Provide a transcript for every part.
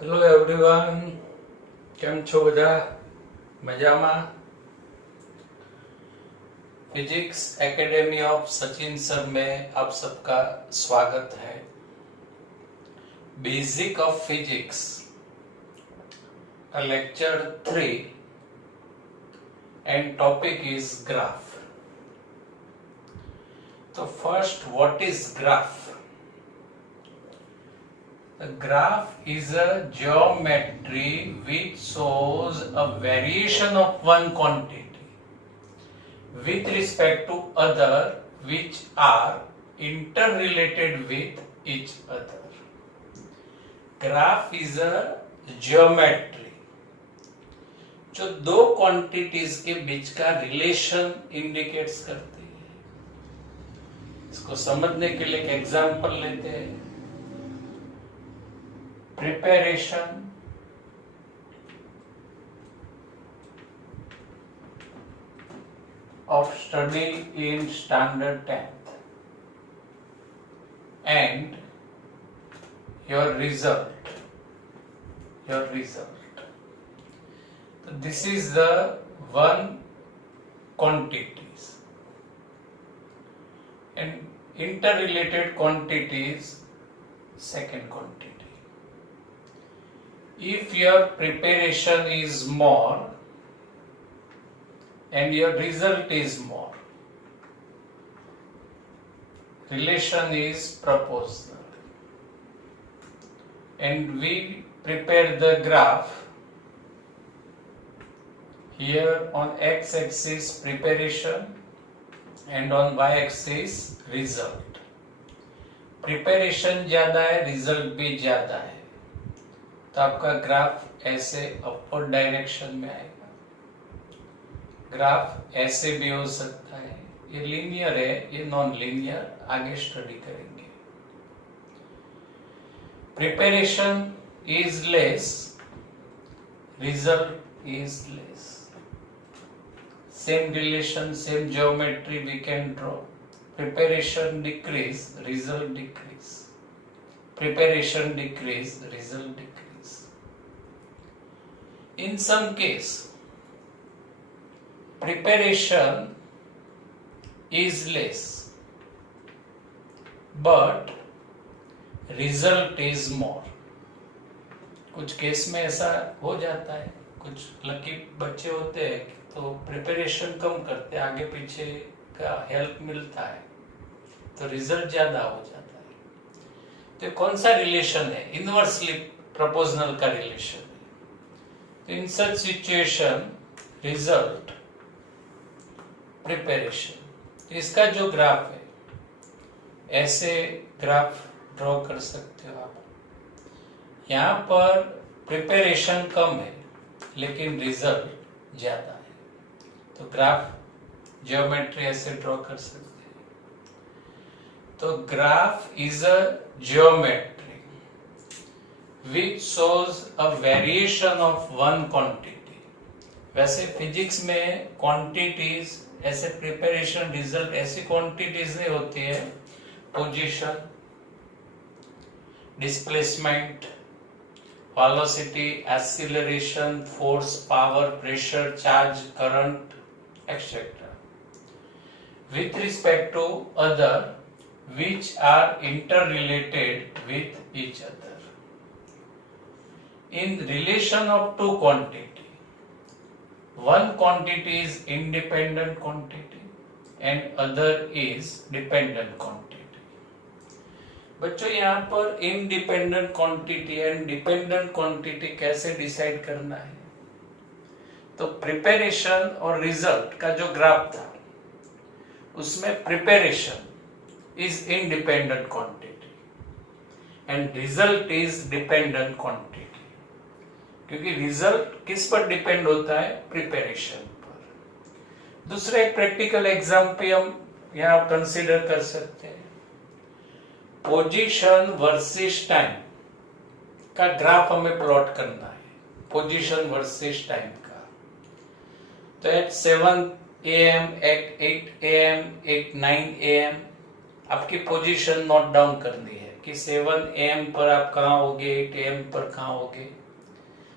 Hello everyone, કેમ છો બધા? મજામાં? Physics academy of Sachin sir में आप सबका स्वागत है। Basic of physics lecture 3 and topic is graph. तो first, what is graph? The graph is a geometry which shows a variation of one quantity with respect to other which are interrelated with each other. Graph is a geometry जो दो quantities के बीच का relation indicates करती है। इसको समझने के लिए एक एग्जांपल लेते हैं। Preparation of study in standard 10th and your result. So this is the one quantities and interrelated quantities second quantity. If your preparation is more and your result is more, relation is proportional. And we prepare the graph here on x-axis preparation and on y-axis result. Preparation ज़्यादा है, result भी ज़्यादा है, तो आपका graph ऐसे upward direction में आएगा। ग्राफ ऐसे भी हो सकता है, ये लीनियर है, ये नॉन लीनियर, आगे स्टडी करेंगे। Preparation is less, result is less. Same relation, same geometry we can draw. Preparation decreases, result decreases. Preparation decreases, result decreases. In some case, preparation is less, but result is more. कुछ case में ऐसा हो जाता है, कुछ lucky बच्चे होते हैं तो प्रिपरेशन कम करते हैं, आगे पीछे का हेल्प मिलता है तो रिजल्ट ज्यादा हो जाता है। तो कौन सा रिलेशन है? इनवर्सली प्रोपोर्शनल का relation. In such situation, result, preparation. तो इसका जो ग्राफ है, ऐसे ग्राफ ड्रॉ कर सकते हो आप। यहाँ पर प्रिपरेशन कम है लेकिन रिजल्ट ज्यादा है, तो ग्राफ ज्योमेट्री ऐसे ड्रॉ कर सकते हैं। तो graph is a geometry which shows a variation of one quantity. वैसे फिजिक्स में क्वांटिटीज ऐसे प्रिपरेशन रिजल्ट ऐसी क्वांटिटीज नहीं होती है। Position, displacement, velocity, acceleration, force, power, pressure, charge, current etcetera with respect to other which are interrelated with each other. In relation of two quantity, one quantity is independent quantity and other is dependent quantity. बच्चों यहाँ पर independent quantity and dependent quantity कैसे decide करना है? तो preparation और result का जो ग्राफ था उसमें preparation is independent quantity and result is dependent quantity. क्योंकि रिजल्ट किस पर डिपेंड होता है? प्रिपरेशन पर। दूसरा एक प्रैक्टिकल एग्जाम्पल हम यहाँ कंसीडर कर सकते हैं। पोजीशन वर्सेस टाइम का ग्राफ हमें प्लॉट करना है, पोजीशन वर्सेस टाइम का। तो at 7 AM, at 8 AM, at 9 AM आपकी पोजीशन नोट डाउन करनी है कि 7 AM पर आप कहाँ होगे, 8 AM पर कहाँ होगे।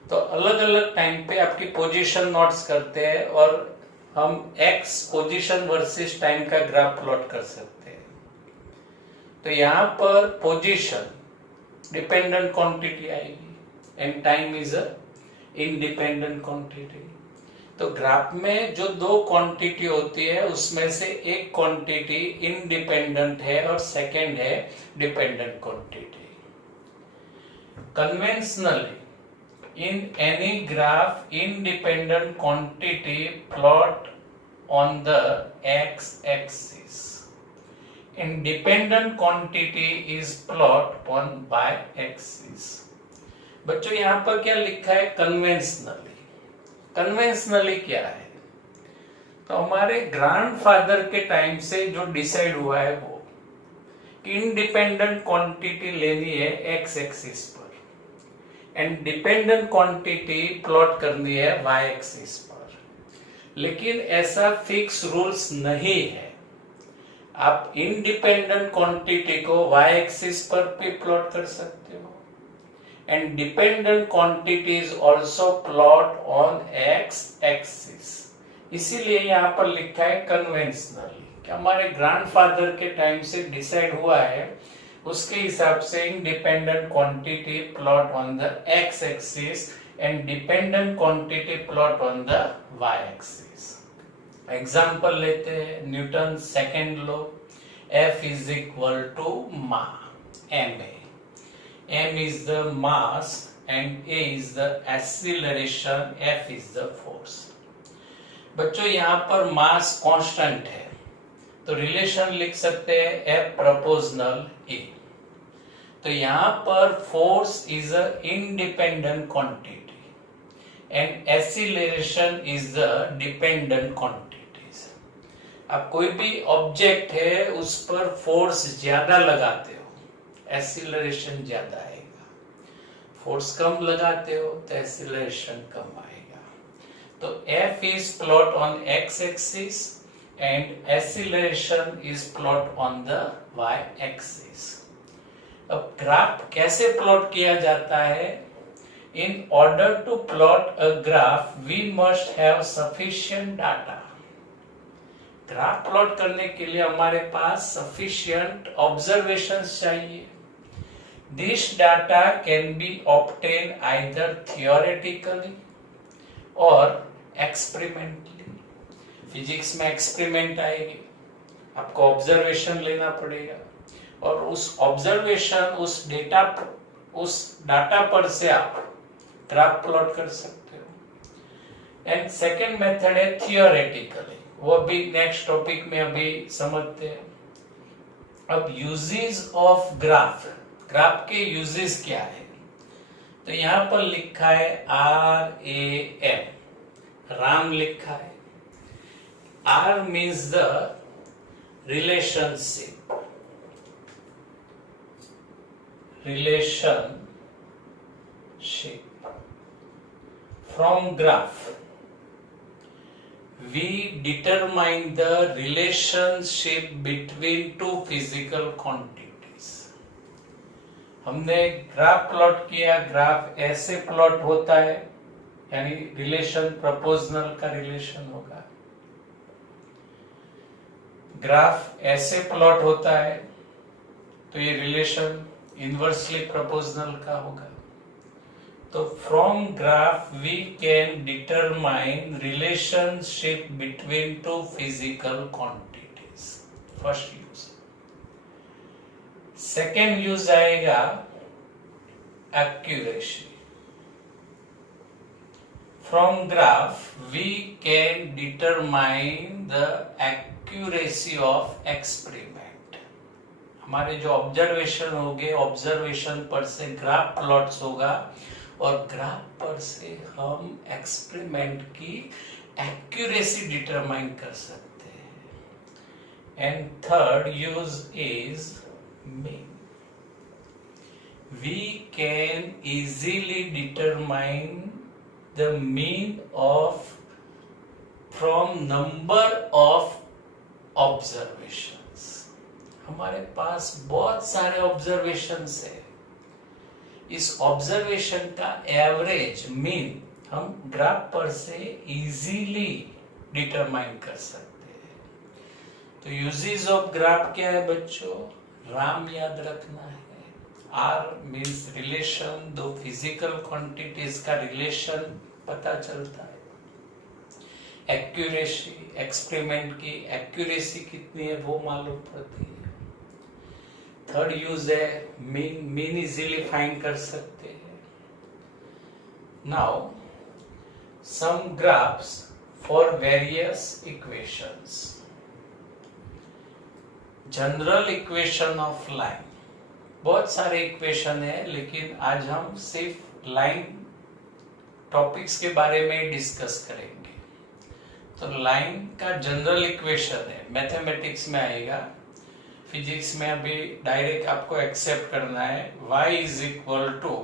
तो अलग अलग टाइम पे आपकी पोजीशन नोट्स करते हैं और हम एक्स पोजीशन वर्सेस टाइम का ग्राफ प्लॉट कर सकते हैं। तो यहाँ पर पोजीशन डिपेंडेंट क्वांटिटी आएगी and time is a independent quantity. तो ग्राफ में जो दो क्वांटिटी होती है उसमें से एक क्वांटिटी इंडिपेंडेंट है और सेकंड है dependent quantity. Conventionally in any graph independent quantity plot on the x-axis and dependent quantity is plot on y-axis। बच्चों यहाँ पर क्या लिखा है कन्वेंशनली। कन्वेंशनली क्या है? तो हमारे ग्रैंडफादर के टाइम से जो डिसाइड हुआ है वो इंडिपेंडेंट क्वांटिटी लेनी है एक्स एक्सिस पर एंड डिपेंडेंट क्वांटिटी प्लॉट करनी है वाई एक्सिस पर। लेकिन ऐसा फिक्स रूल्स नहीं है। आप इंडिपेंडेंट क्वांटिटी को वाई एक्सिस पर भी प्लॉट कर सकते हो and dependent quantity is also plot on x axis. इसीलिए यहाँ पर लिखा है कन्वेंशनली कि हमारे ग्रैंडफादर के टाइम से डिसाइड हुआ है, उसके हिसाब से independent quantity plot on the x axis and dependent quantity plot on the y axis. Example लेते हैं Newton second law, F is equal to ma, ma. M is the mass and A is the acceleration, F is the force। बच्चों यहाँ पर mass constant है तो relation लिख सकते हैं F प्रोपोर्शनल A। तो यहाँ पर force is a independent quantity and acceleration is the dependent quantities. आप कोई भी ऑब्जेक्ट है उस पर फोर्स ज्यादा लगाते हो, एक्सीलरेशन ज्यादा आएगा। फोर्स कम लगाते हो तो एक्सीलरेशन कम आएगा। तो F is plot on x axis and acceleration is plot on the y axis। अब ग्राफ कैसे प्लॉट किया जाता है? In order to plot a graph we must have sufficient data. Graph plot करने के लिए हमारे पास सफिशिएंट ऑब्जर्वेशंस चाहिए। This data can be obtain either theoretically और एक्सपेरिमेंटली। फिजिक्स में एक्सपेरिमेंट आएगी, आपको ऑब्जर्वेशन लेना पड़ेगा और उस ऑब्जर्वेशन उस डाटा पर से आप ग्राफ प्लॉट कर सकते हो। एंड सेकेंड मेथड है थियोरेटिकली, वो भी नेक्स्ट टॉपिक में अभी समझते हैं। अब यूजेस ऑफ ग्राफ, ग्राफ के यूजेस क्या है? तो यहाँ पर लिखा है RAM, राम लिखा है। R means the relationship from graph we determine the relationship between two physical quantities। हमने ग्राफ प्लॉट किया, ग्राफ ऐसे प्लॉट होता है यानी रिलेशन प्रोपोर्शनल का रिलेशन होगा। ग्राफ ऐसे प्लॉट होता है तो ये रिलेशन इनवर्सली प्रोपोर्शनल का होगा। तो from graph we can determine relationship between two physical quantities. First use. Second use आएगा accuracy. From graph we can determine the accuracy of experiment. हमारे जो ऑब्जर्वेशन होंगे, ऑब्जर्वेशन पर से ग्राफ प्लॉट्स होगा और ग्राफ पर से हम एक्सपेरिमेंट की एक्यूरेसी डिटरमाइन कर सकते हैं। And third use is mean. We can easily determine the mean of from number of observations. हमारे पास बहुत सारे ऑब्जर्वेशंस है। इस ऑब्जर्वेशन का एवरेज मीन हम ग्राफ पर से इजीली डिटरमाइन कर सकते हैं। तो यूजेस ऑफ ग्राफ क्या है बच्चों? राम याद रखना है। आर मीन्स रिलेशन, दो फिजिकल क्वांटिटीज का रिलेशन पता चलता है। एक्यूरेसी, एक्सपेरिमेंट की एक्यूरेसी कितनी है वो मालूम पड़ती है। थर्ड यूज है मीन, मीन इजीली फाइंड कर सकते हैं। Now some graphs for various equations. General equation of line, बहुत सारे इक्वेशन है लेकिन आज हम सिर्फ लाइन टॉपिक्स के बारे में डिस्कस करेंगे। तो लाइन का जनरल इक्वेशन है, मैथमेटिक्स में आएगा, फिजिक्स में अभी डायरेक्ट आपको एक्सेप्ट करना है। y is equal to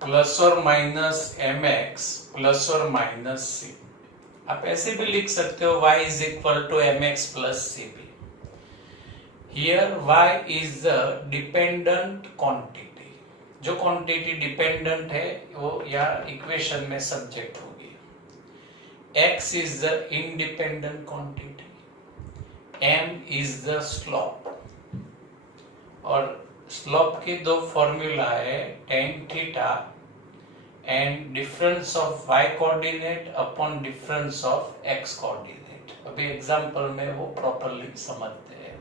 plus और माइनस mx प्लस और माइनस c। आप ऐसे भी लिख सकते हो y is equal to mx plus cb। Here y is the dependent quantity. जो क्वांटिटी डिपेंडेंट है वो यहाँ इक्वेशन में सब्जेक्ट होगी। x is the independent quantity, m is the slope, और स्लोप के दो फॉर्मूला है tan theta and difference of y coordinate upon difference of x coordinate. अभी एग्जांपल में वो प्रॉपर्ली समझते हैं।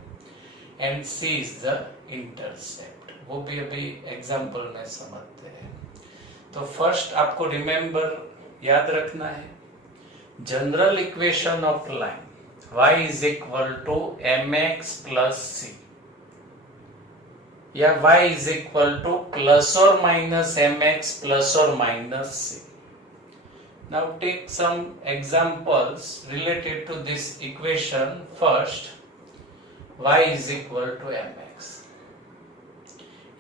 And c is the intercept, वो भी अभी एग्जांपल में समझते हैं। तो फर्स्ट आपको रिमेंबर याद रखना है general equation of line, y is equal to mx plus c, या y is equal to plus और माइनस mx प्लस और minus c। Now take some examples related to this equation. First, y is equal to mx,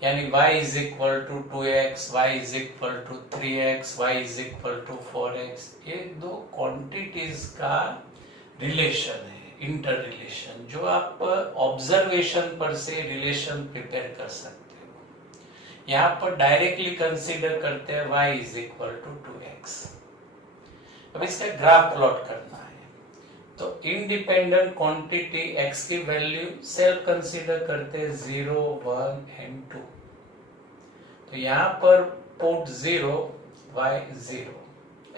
यानी y is equal to 2x, y is equal to 3x, y is equal to 4x। ये दो quantities का relation है, inter relation, जो आप observation पर से relation prepare कर सकते हो। यहाँ पर डायरेक्टली कंसीडर करते हैं y is equal to 2x। अब इसका ग्राफ प्लॉट करना है। तो इंडिपेंडेंट क्वांटिटी x की वैल्यू सेल्फ कंसीडर करते हैं 0, 1 एंड 2। तो यहाँ पर put 0, y 0,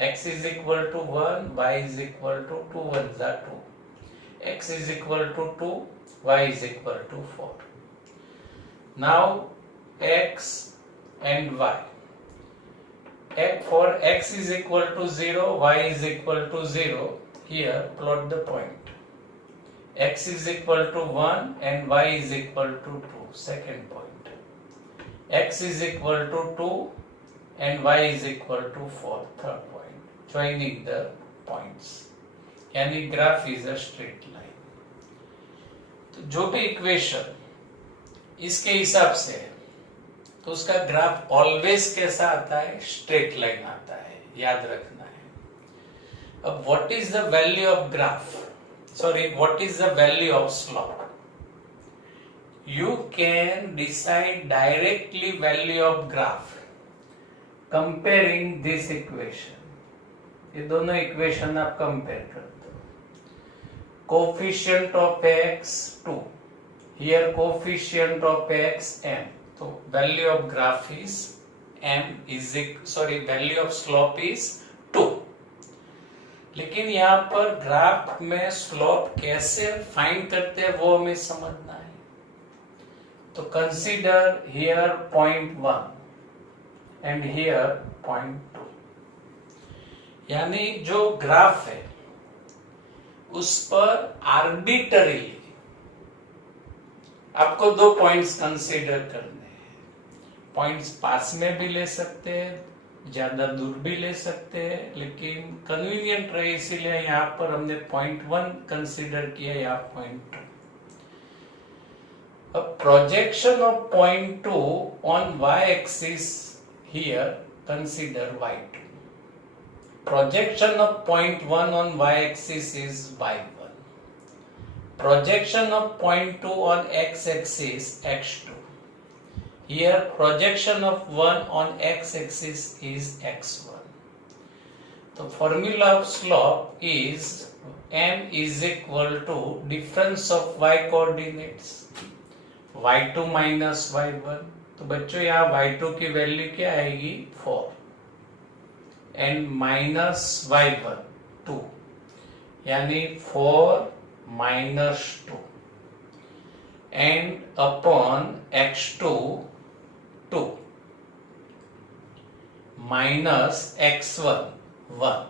x is equal to 1, y is equal to 2 1 जा 2, x is equal to 2, y is equal to 4। Now x and y, for x is equal to 0, y is equal to 0, here plot the point. X is equal to 1 and y is equal to 2, second point. X is equal to 2 and y is equal to 4, third point. Joining the points. यानी graph is a straight line. तो जो भी equation इसके हिसाब से है तो उसका ग्राफ ऑलवेज कैसा आता है? स्ट्रेट लाइन आता है, याद रखना है। अब what is the value of graph, sorry what is the value of slope? You can decide directly value of graph comparing this equation. ये दोनों इक्वेशन आप कंपेयर करते हो। Coefficient of x 2, here coefficient of x m। तो value of graph is value of slope is 2। लेकिन यहाँ पर graph में स्लोप कैसे फाइंड करते हैं वो हमें समझना है। तो consider here point 1 and here point 2, यानी जो ग्राफ है उस पर आर्बिट्ररीली आपको दो पॉइंट्स कंसीडर करने। पॉइंट्स पास में भी ले सकते हैं, ज्यादा दूर भी ले सकते हैं, लेकिन कन्वीनियंट रहे इसीलिए यहाँ पर हमने पॉइंट 1 कंसीडर किया, यहाँ पॉइंट 2। अब projection of point 2 on y axis, here consider y2। Projection of point 1 on y axis is y1। projection of point 2 on x-axis x2. Here projection of 1 on x-axis is x1. The formula of slope is m is equal to difference of y coordinates y2 minus y1. तो बच्चों यहाँ y2 की value क्या आएगी 4 and minus y1 2 यानी 4 minus 2 and upon x2 2 minus x1 1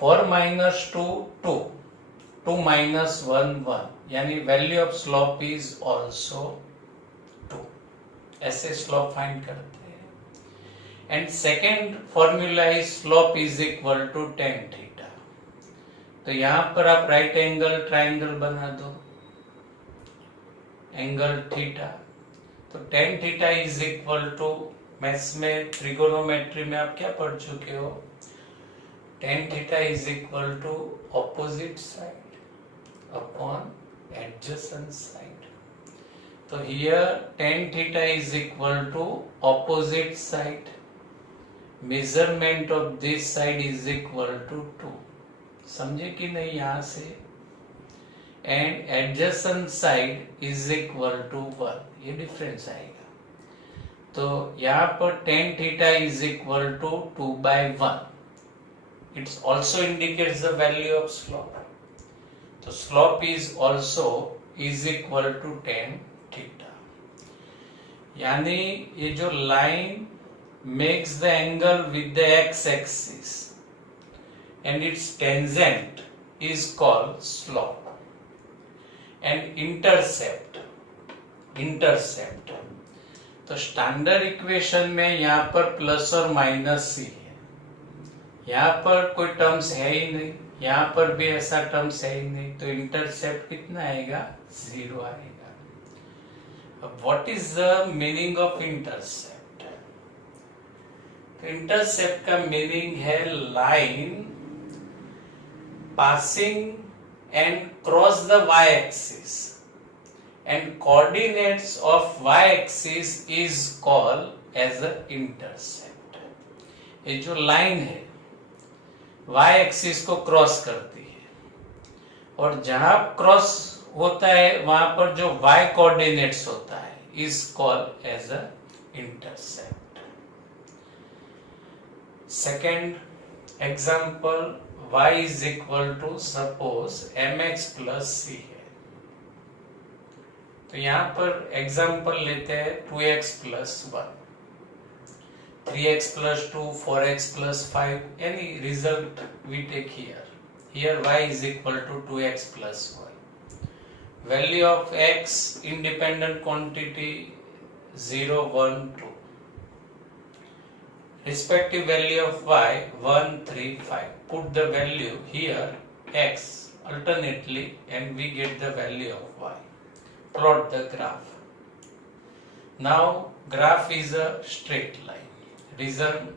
4 minus 2 2 2 minus 1 1 यानी value of slope is also 2. ऐसे slope find करते हैं and second formula is slope is equal to tan theta. तो यहां पर आप राइट एंगल ट्राइंगल बना दो एंगल थीटा. तो tan theta is equal to maths में ट्रिगोनोमेट्री में आप क्या पढ़ चुके हो tan theta is equal to opposite side upon adjacent side. तो here tan theta is equal to opposite side. Measurement of this side is equal to 2. समझे कि नहीं यहां से. And adjacent side is equal to 1. ये difference आएगा. तो यहाँ पर tan theta is equal to 2/1. It's also indicates the value of slope. तो slope is also is equal to tan theta. यानी ये जो line makes the angle with the x axis and its tangent is called slope. And intercept तो standard equation में यहाँ पर plus और minus सी है. यहाँ पर कोई टर्म्स है ही नहीं, यहाँ पर भी ऐसा टर्म्स है ही नहीं. तो इंटरसेप्ट कितना आएगा 0 आएगा. अब what is the meaning of intercept. Intercept का मीनिंग है line passing and cross the y-axis and coordinates of y-axis is called as the intercept. ये जो लाइन है y-axis को क्रॉस करती है और जहां क्रॉस होता है वहां पर जो y कोऑर्डिनेट्स होता है is called as a intercept. Second example, y is equal to suppose mx plus c है. तो यहाँ पर एग्जाम्पल लेते हैं 2x plus 1, 3x plus 2, 4x plus 5, any result we take here. Here y is equal to 2x plus 1. Value of x independent quantity 0, 1, 2. Respective value of y 1, 3, 5. Put the value here x alternately and we get the value of y. Plot the graph. Now graph is a straight line. Reason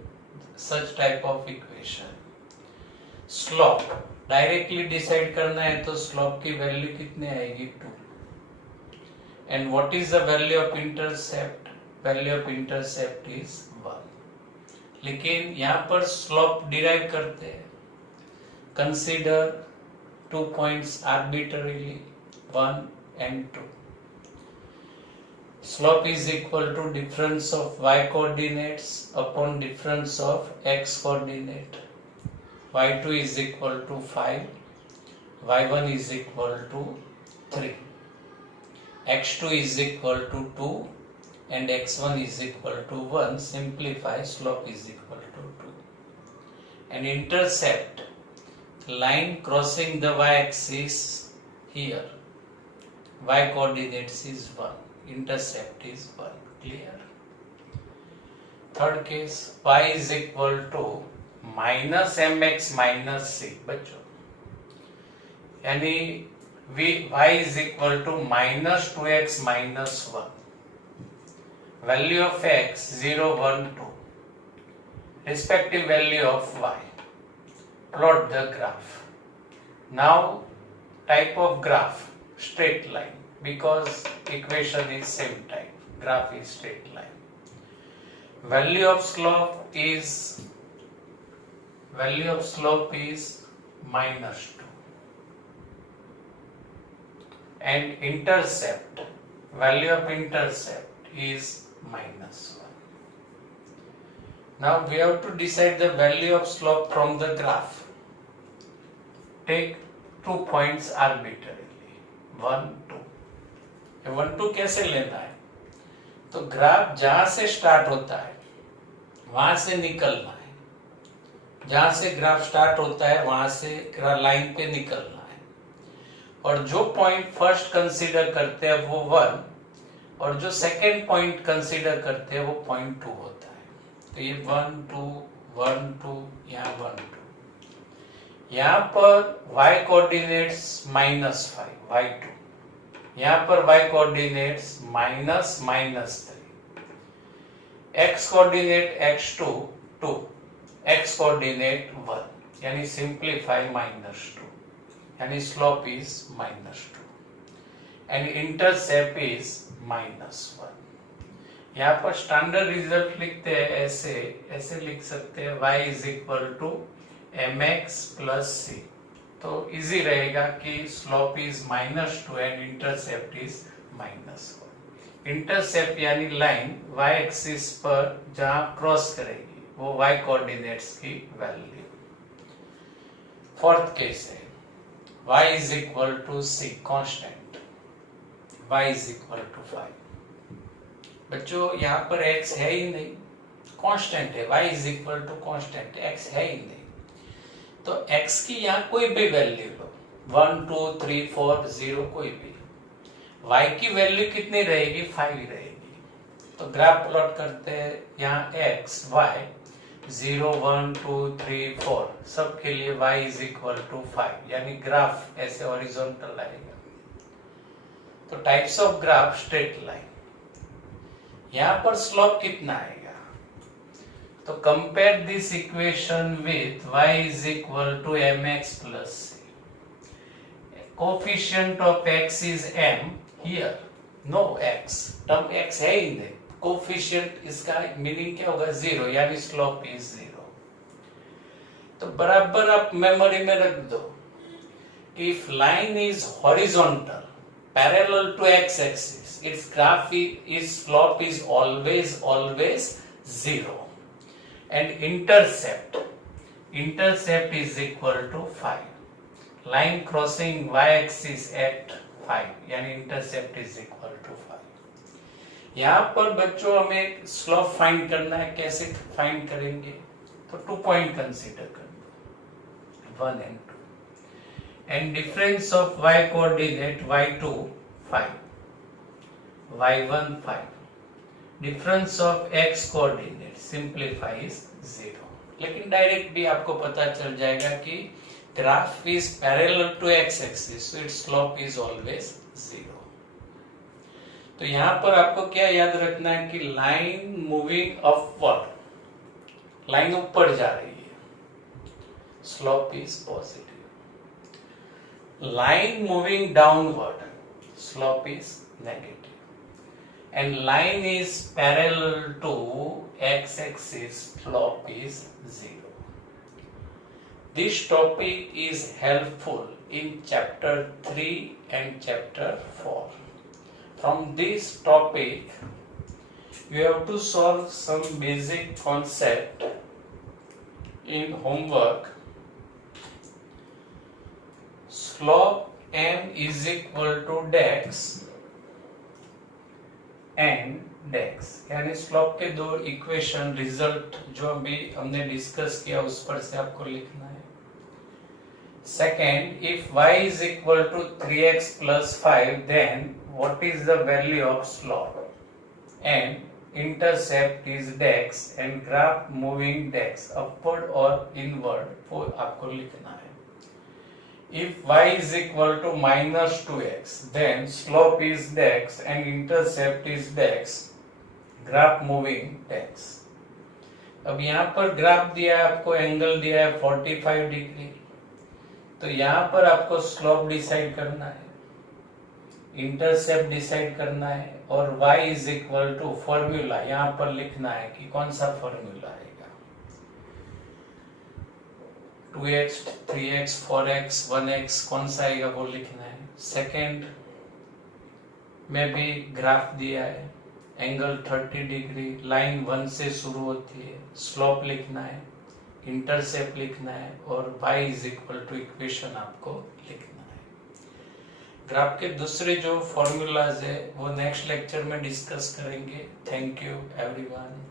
such type of equation. Slope directly decide करना है तो slope की value कितने आएगी 2. And what is the value of intercept? Value of intercept is 1. लेकिन यहाँ पर slope derive करते हैं. Consider 2 points arbitrarily 1 and 2. Slope is equal to difference of y coordinates upon difference of x coordinate. y2 is equal to 5, y1 is equal to 3, x2 is equal to 2 and x1 is equal to 1. Simplify, slope is equal to 2. And intercept, line crossing the y-axis here. Y coordinates is 1. Intercept is 1. Clear? Third case, y is equal to minus mx minus c. बच्चों, यानी y is equal to minus 2x minus 1. Value of x 0, 1, 2. Respective value of y. Plot the graph. Now type of graph. straight line because equation is same type, graph is straight line. Value of slope is -2 and intercept, value of intercept is -1. Now we have to decide the value of slope from the graph. Take 2 points arbitrarily, 1, 2. 1, 2 कैसे लेना है? तो graph जहां से start होता है वहां से निकलना है, जहां से ग्राफ स्टार्ट होता है वहां से लाइन पे निकलना है, और जो पॉइंट फर्स्ट कंसीडर करते हैं वो 1 और जो सेकेंड पॉइंट कंसीडर करते हैं वो पॉइंट 2 होता है. तो ये 1, 2, 1, 2, यहाँ 1, 2. यहाँ पर y कोऑर्डिनेट्स -5, y2. यहाँ पर y coordinates -3. x coordinate x2 2, x coordinate 1, यानी सिंप्लीफाई -2, यानी slope is -2 and intercept is -1. यहाँ पर स्टैंडर्ड रिजल्ट लिखते हैं ऐसे लिख सकते हैं y = mx + c. तो इजी रहेगा कि slope is -2 and intercept is -1. Intercept यानी लाइन y एक्सिस पर जहां क्रॉस करेगी वो y कोऑर्डिनेट्स की वैल्यू. फोर्थ केस है y = c कांस्टेंट, y = 5. बच्चों यहाँ पर x है ही नहीं, कांस्टेंट है, y = कांस्टेंट, x है ही नहीं. तो x की यहाँ कोई भी वैल्यू लो, 1, 2, 3, 4, 0, कोई भी. y की वैल्यू कितनी रहेगी? 5 रहेगी. तो ग्राफ प्लॉट करते हैं. यहाँ x, y 0, 1, 2, 3, 4 सबके लिए y = 5, यानी ग्राफ ऐसे हॉरिजॉन्टल आएगा. तो types of graph straight line. यहाँ पर स्लोप कितना आएगा? तो compare this equation with y = mx + c. Coefficient of x is m. Here no x, term x है ही नहीं. कोफिशिएंट इसका मीनिंग क्या होगा? 0, यानी स्लोप इज 0. तो बराबर आप मेमोरी में रख दो. If line is horizontal parallel to x-axis, its graph its slope is always 0, and intercept is equal to 5. Line crossing y-axis at 5, यानी intercept is equal to 5. यहाँ पर बच्चों हमें स्लोप फाइंड करना है. कैसे फाइंड करेंगे? तो 2 पॉइंट कंसीडर कर दो, 1 and 2. And difference of y coordinate y2 5, y1 5. Difference of x coordinate simplify is 0. लेकिन डायरेक्ट भी आपको पता चल जाएगा कि graph is parallel to x axis, so its slope is always 0. तो यहाँ पर आपको क्या याद रखना है कि लाइन मूविंग अपवर्ड, लाइन ऊपर जा रही है, slope is positive. Line moving downward, slope is negative. And line is parallel to x-axis, slope is 0. This topic is helpful in chapter 3 and chapter 4. From this topic, you have to solve some basic concept in homework. Slope m is equal to dex and dex, यानी slope के 2 equation result जो अभी हमने discuss किया उस पर से आपको लिखना है. Second, if y is equal to 3x + 5, then what is the value of slope? And intercept is dex and graph moving dex upward or inward, वो आपको लिखना है. If y is equal to -2x, then slope is dex and intercept is dex, graph moving dex. अब यहाँ पर graph दिया है आपको, एंगल दिया है 45 डिग्री. तो यहाँ पर आपको स्लोप डिसाइड करना है. इंटरसेप्ट डिसाइड करना है और y is equal to formula यहां पर लिखना है कि कौन सा फॉर्मूला आएगा। 2x 3x 4x 1x कौन सा आएगा वो लिखना है। सेकेंड में भी ग्राफ दिया है, एंगल 30 डिग्री, लाइन 1 से शुरू होती है, स्लोप लिखना है, इंटरसेप्ट लिखना है और y is equal to equation आपको लिखना है। ग्राफ के दूसरे जो फॉर्मूलाज है वो नेक्स्ट लेक्चर में डिस्कस करेंगे। Thank you everyone.